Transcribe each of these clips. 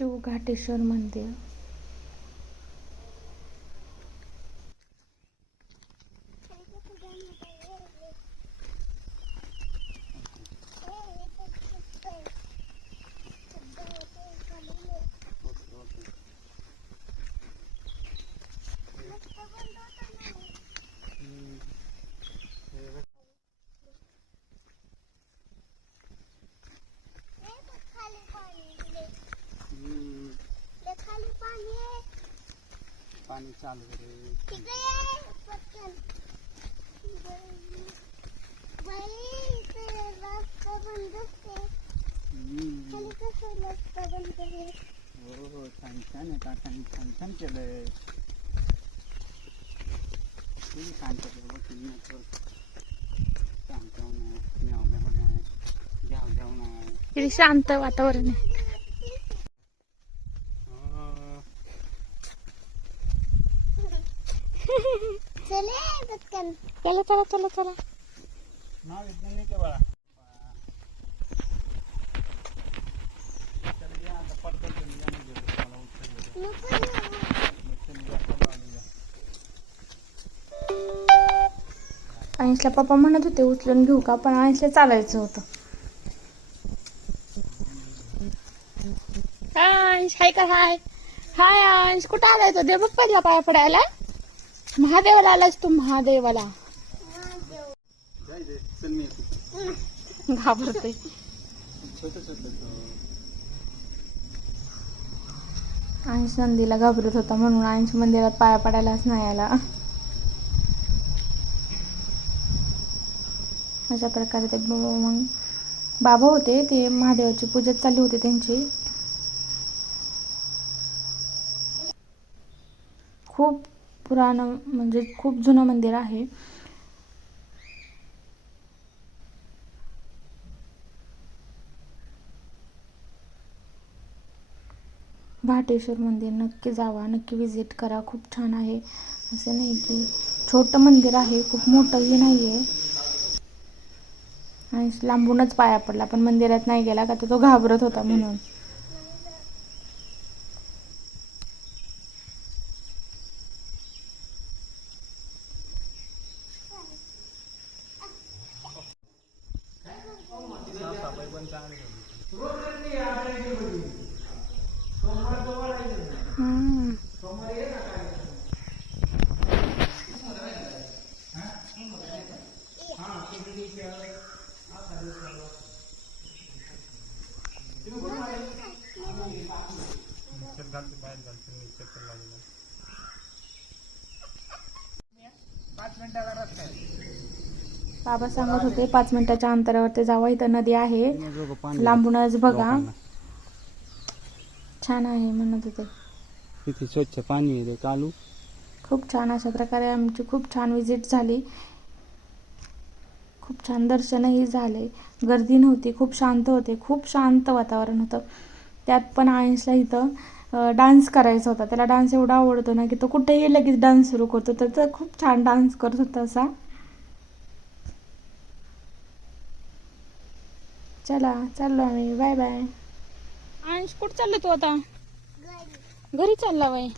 शिवघाटेश्वर मंदिर. पाणी चालू रे. हो हो छान छान आहे काकांनी छान छान केलंय. तुम्ही छान केलं बघ म्याव म्याव नाही. घ्याव घ्याव नाही. किती शांत वातावरण आहे हो. चला चला चला. नाव एकदम नाही बाळा? या आता या मला या आईसला पप्पा म्हणत होते उचलून घेऊ का? पण आईसला चालायचं होतं. आंश हाय का हाय? हाय अंश कुठं आलाय तो? देव पहिला पाया पडायला. महादेवाला आलास तू महादेवाला. घाबरते. आयुष नंदीला घाबरत होता म्हणून आयुष मंदिरात पाया पडायलाच नाही आला. अशा प्रकारे ते मग बाबा होते ते महादेवाची पूजा चालली होती त्यांची. खूप पुराण म्हणजे खूप जुनं मंदिर आहे. भाटेश्वर मंदिर नक्की जावा नक्की विजिट करा. खूप छान आहे. असं नाही की छोटं मंदिर आहे खूप मोठंही नाही आहे. आणि लांबूनच पाया पडला पण मंदिरात नाही गेला का तर तो घाबरत होता म्हणून. बाबा सांगत होते पाच मिनिटाच्या अंतरावरती जावा इथं नदी आहे. लांबूनच बघा. छान आहे म्हणत होते. किती स्वच्छ पाणी आहे ते चालू खूप छान अशा प्रकारे आमची खूप छान विजिट झाली. खूप छान दर्शनही झाले. गर्दी नव्हती खूप शांत होते खूप शांत वातावरण होतं. त्यात पण आयन्सला इथं डान्स करायचा होता. त्याला डान्स एवढा आवडतो ना की तो कुठेही लगेच डान्स सुरू करतो. तर तो खूप छान डान्स करत होता असा. चला चाललो आम्ही. बाय बाय अंश कुठं चाललं तू आता? घरी चालला वय?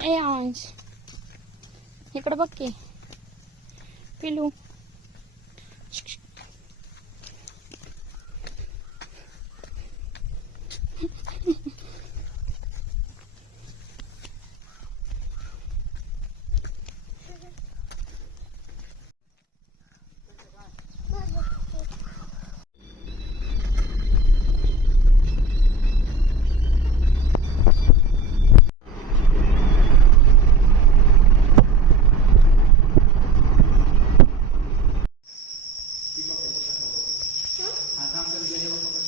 ए अंश इकडं बघ की. पिलू. Ananda